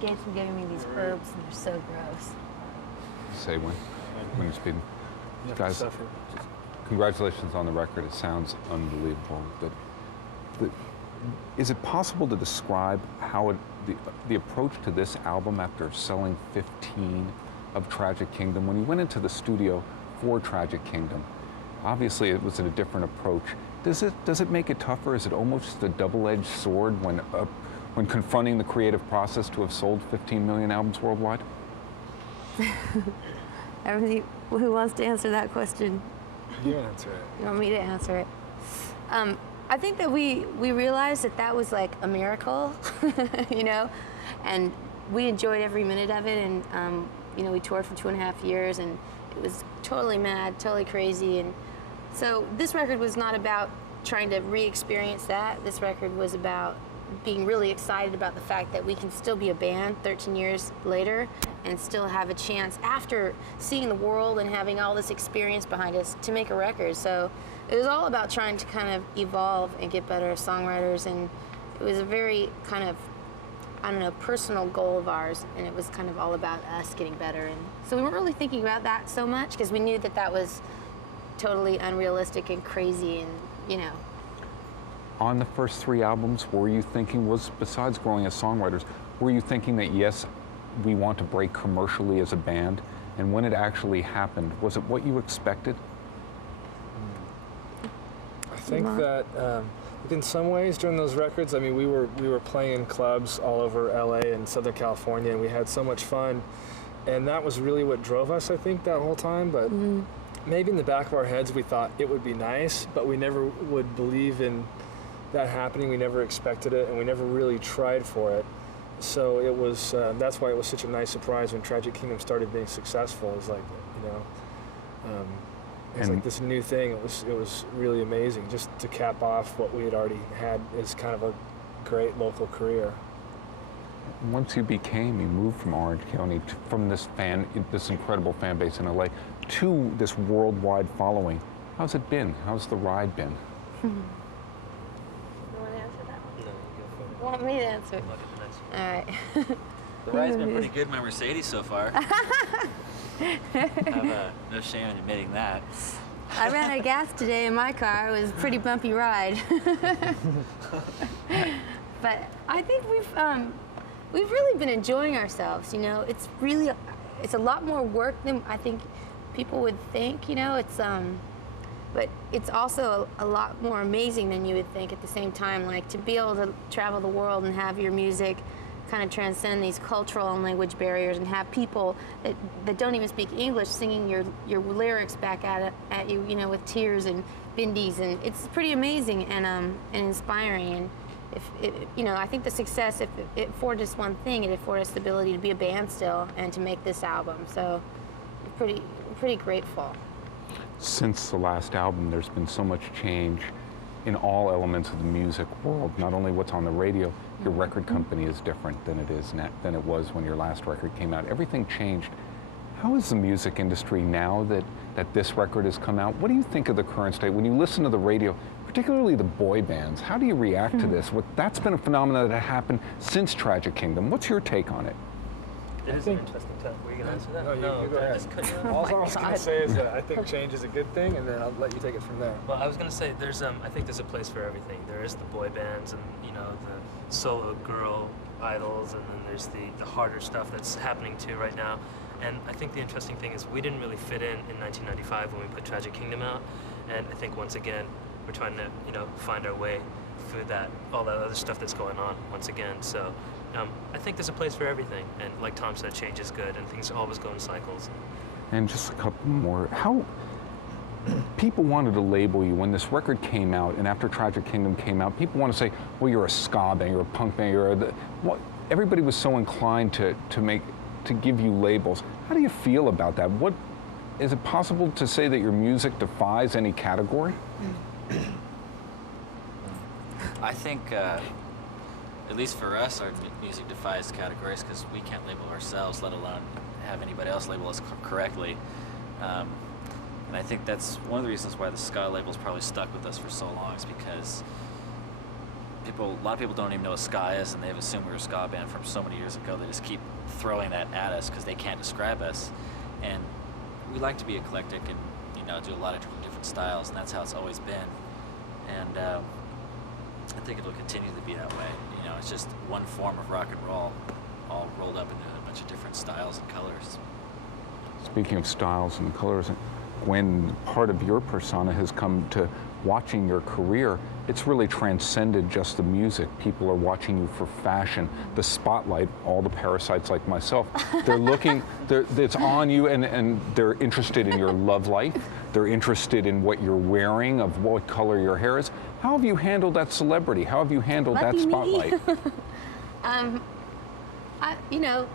Gabe's been giving me these herbs, and they're so gross. Say when you're speeding. You have Guys, to suffer. congratulations on the record. It sounds unbelievable. But is it possible to describe how the approach to this album after selling 15 of Tragic Kingdom, when you went into the studio for Tragic Kingdom, obviously it was a different approach. Does it make it tougher? Is it almost a double-edged sword when confronting the creative process to have sold 15 million albums worldwide? Everybody, who wants to answer that question? You answer it. You want me to answer it? I think that we realized that was like a miracle, you know, and we enjoyed every minute of it. And you know, we toured for 2.5 years, and it was totally mad, totally crazy. And so this record was not about trying to re-experience that. This record was about being really excited about the fact that we can still be a band 13 years later and still have a chance after seeing the world and having all this experience behind us to make a record. So it was all about trying to kind of evolve and get better as songwriters, and it was a very kind of, I don't know, personal goal of ours, and it was kind of all about us getting better. And so we weren't really thinking about that so much because we knew that was totally unrealistic and crazy, and you know. On the first 3 albums, were you thinking, besides growing as songwriters, were you thinking that yes, we want to break commercially as a band? And when it actually happened, was it what you expected? I think that in some ways during those records, I mean, we were playing in clubs all over LA and Southern California, and we had so much fun, and that was really what drove us, I think, that whole time. But maybe in the back of our heads we thought it would be nice, but we never would believe in that happening. We never expected it, and we never really tried for it. So it was that's why it was such a nice surprise when Tragic Kingdom started being successful. It was like, you know, it was like this new thing. It was really amazing just to cap off what we had already had as kind of a great local career. Once you moved from Orange County, from this incredible fan base in LA, to this worldwide following. How's it been? How's the ride been? You want to answer that one? No, you go for it. Want me to answer it? Look at the next one. All right. The ride's been pretty good in my Mercedes so far. I have no shame in admitting that. I ran out of gas today in my car. It was a pretty bumpy ride. But I think we've really been enjoying ourselves. You know, it's a lot more work than I think people would think. You know, but it's also a lot more amazing than you would think at the same time. Like to be able to travel the world and have your music kind of transcend these cultural and language barriers, and have people that don't even speak English singing your lyrics back at you, you know, with tears and bindis, and it's pretty amazing and inspiring. And you know, I think the success, if it afforded us one thing, it afforded us the ability to be a band still and to make this album. So we're pretty grateful. Since the last album, there's been so much change in all elements of the music world. Not only what's on the radio, your record company is different than it was when your last record came out. Everything changed. How is the music industry now that this record has come out? What do you think of the current state? When you listen to the radio, particularly the boy bands, how do you react to this? That's been a phenomenon that happened since Tragic Kingdom. What's your take on it? It is an interesting topic. Were you going to answer that? No, you go ahead. All I was going to say is that I think change is a good thing, and then I'll let you take it from there. Well, I was going to say I think there's a place for everything. There is the boy bands and, you know, the solo girl idols, and then there's the harder stuff that's happening too right now. And I think the interesting thing is we didn't really fit in 1995 when we put Tragic Kingdom out, and I think once again we're trying to, you know, find our way through all that other stuff that's going on once again. So I think there's a place for everything, and like Tom said, change is good, and things always go in cycles. And just a couple more. How people wanted to label you when this record came out, and after Tragic Kingdom came out, people want to say, well, you're a ska band, you're a punk band, everybody was so inclined to give you labels. How do you feel about that? Is it possible to say that your music defies any category? I think, at least for us, our music defies categories because we can't label ourselves, let alone have anybody else label us correctly. And I think that's one of the reasons why the ska label's probably stuck with us for so long, is because a lot of people don't even know what ska is, and they've assumed we're a ska band from so many years ago. They just keep throwing that at us because they can't describe us. And we like to be eclectic and, you know, do a lot of different styles, and that's how it's always been. And I think it'll continue to be that way. You know, it's just one form of rock and roll, all rolled up into a bunch of different styles and colors. Speaking of styles and colors, when part of your persona has come to watching your career, it's really transcended just the music. People are watching you for fashion, the spotlight, all the parasites like myself. They're looking, it's on you, and they're interested in your love life. They're interested in what you're wearing, of what color your hair is. How have you handled that celebrity? How have you handled that spotlight? You know,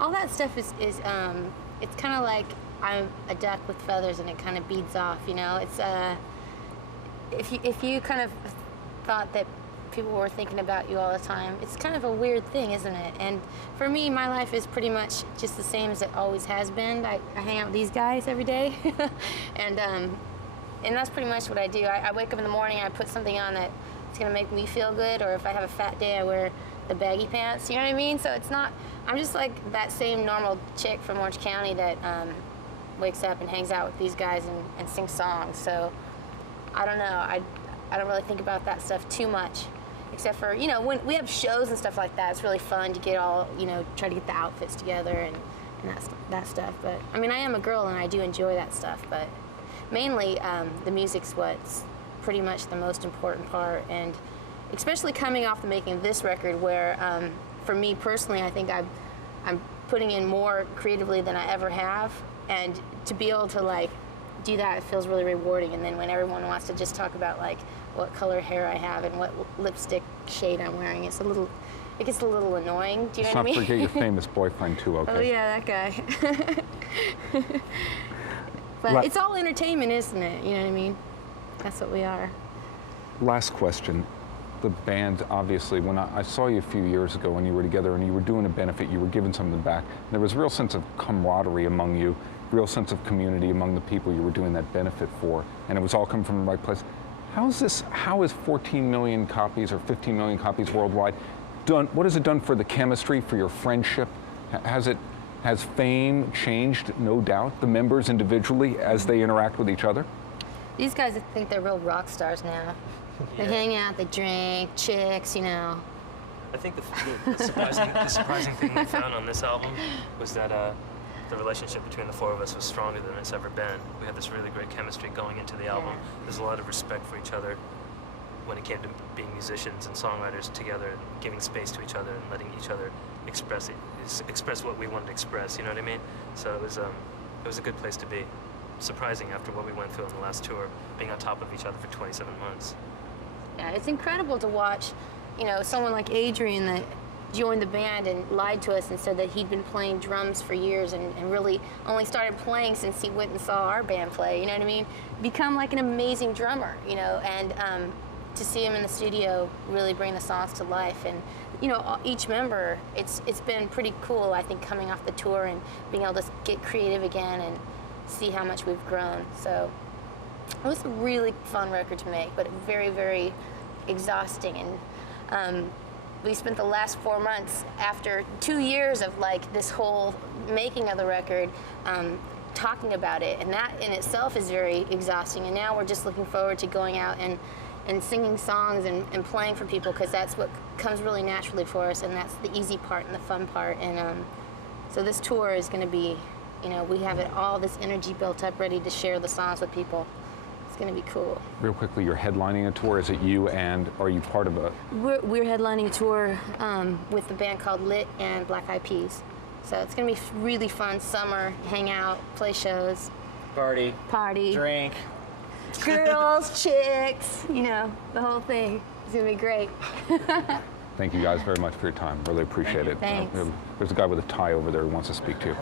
all that stuff is it's kind of like I'm a duck with feathers, and it kind of beads off. You know, it's if you kind of thought that people were thinking about you all the time, it's kind of a weird thing, isn't it? And for me, my life is pretty much just the same as it always has been. I hang out with these guys every day, and that's pretty much what I do. I wake up in the morning, I put something on that it's gonna make me feel good, or if I have a fat day, I wear the baggy pants. You know what I mean? So it's not. I'm just like that same normal chick from Orange County that wakes up and hangs out with these guys and sings songs. So I don't know. I don't really think about that stuff too much, except for, you know, when we have shows and stuff like that, it's really fun to get all, you know, try to get the outfits together and that stuff. But I mean, I am a girl and I do enjoy that stuff, but mainly the music's what's pretty much the most important part. And especially coming off the making of this record, where for me personally, I think I'm putting in more creatively than I ever have, and to be able to like do that, it feels really rewarding. And then when everyone wants to just talk about like what color hair I have and what lipstick shade I'm wearing, it gets a little annoying. Do you know what I mean? Let's not forget your famous boyfriend too, okay? Oh yeah, that guy. But it's all entertainment, isn't it? You know what I mean? That's what we are. Last question. The band, obviously, when I saw you a few years ago when you were together and you were doing a benefit, you were giving something back. There was a real sense of camaraderie among you, real sense of community among the people you were doing that benefit for, and it was all coming from the right place. How is 14 million copies or 15 million copies worldwide done? What has it done for the chemistry, for your friendship? Has fame changed, no doubt, the members individually as they interact with each other? These guys think they're real rock stars now. They hang out, they drink, chicks, you know. I think the surprising thing we found on this album was that the relationship between the four of us was stronger than it's ever been. We had this really great chemistry going into the album. There's a lot of respect for each other when it came to being musicians and songwriters together, and giving space to each other and letting each other express what we wanted to express. You know what I mean? So it was a good place to be. Surprising after what we went through on the last tour, being on top of each other for 27 months. Yeah, it's incredible to watch, you know, someone like Adrian that joined the band and lied to us and said that he'd been playing drums for years and really only started playing since he went and saw our band play, you know what I mean? Become like an amazing drummer, you know, and to see him in the studio really bring the songs to life. And, you know, each member, it's been pretty cool, I think, coming off the tour and being able to get creative again and see how much we've grown. So it was a really fun record to make, but very, very exhausting. And we spent the last 4 months, after 2 years of like this whole making of the record, talking about it, and that in itself is very exhausting. And now we're just looking forward to going out and singing songs and playing for people, because that's what comes really naturally for us, and that's the easy part and the fun part. And so this tour is going to be, you know, we have all this energy built up, ready to share the songs with people. It's going to be cool. Real quickly, you're headlining a tour. Is it you, and are you part of a? We're headlining a tour with a band called Lit and Black Eyed Peas. So it's going to be really fun summer, hang out, play shows. Party. Drink. Girls, chicks, you know, the whole thing. It's going to be great. Thank you guys very much for your time. Really appreciate it. Thanks. There's a guy with a tie over there who wants to speak to you.